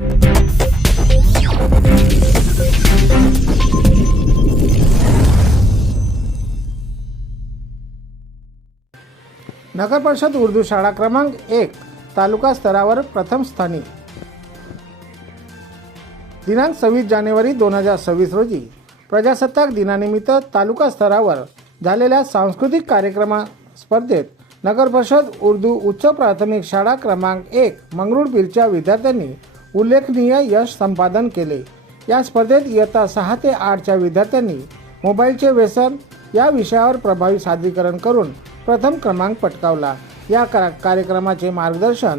नगर परिषद उर्दू शाळा क्रमांक 1 तालुका स्तरावर प्रथम स्थानी। दिनांक 26 जानेवारी 2026 रोजी प्रजासत्ताक दिनानिमित्त तालुका स्तरावर झालेल्या सांस्कृतिक कार्यक्रम स्पर्धेत नगर परिषद उर्दू उच्च प्राथमिक शाळा क्रमांक 1 मंगरुळपीरच्या विद्यार्थ्यांनी उल्लेखनीय यश संपादन केले। या स्पर्धेत इयत्ता 6 ते 8 च्या विद्यार्थ्यांनी मोबाईलचे व्यसन या विषयावर प्रभावी सादरीकरण करून प्रथम क्रमांक पटकावला। या कार्यक्रमाचे मार्गदर्शन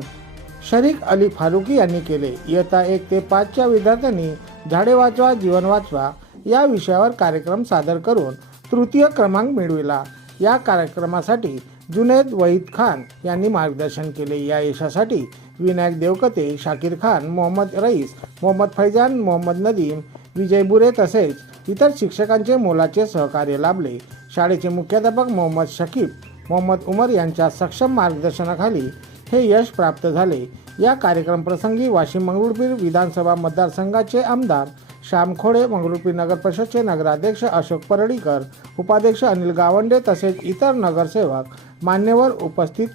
शरीक अली फारुकी यांनी केले। इयत्ता 1 ते 5 च्या विद्यार्थ्यांनी झाडे वाचवा जीवन वाचवा या विषयावर कार्यक्रम सादर करून तृतीय क्रमांक मिळविला। या कार्यक्रमासाठी जुनेद वहीद खान यांनी मार्गदर्शन केले। या यशासाठी विनायक देवकते, शाकीर खान, मोहम्मद रईस, मोहम्मद फैजान, मोहम्मद नदीम, विजय बुरे तसेच इतर शिक्षकांचे मोलाचे सहकार्य लाभले। शाळेचे मुख्याध्यापक मोहम्मद शकीब, मोहम्मद उमर यांच्या सक्षम मार्गदर्शनाखाली हे यश प्राप्त झाले। या कार्यक्रम प्रसंगी वाशिम मंगरुळपीर विधानसभा मतदारसंघाचे आमदार श्याम खोडे, मंगरुळपीर नगर परिषदचे नगराध्यक्ष अशोक परळीकर, उपाध्यक्ष अनिल गावंडे तसेच इतर नगरसेवक मान्यवर उपस्थित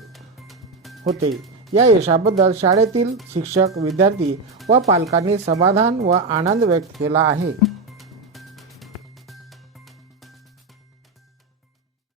होते। या यशाबद्दल शाळेतील शिक्षक, विद्यार्थी व पालकांनी समाधान व आनंद व्यक्त केला आहे।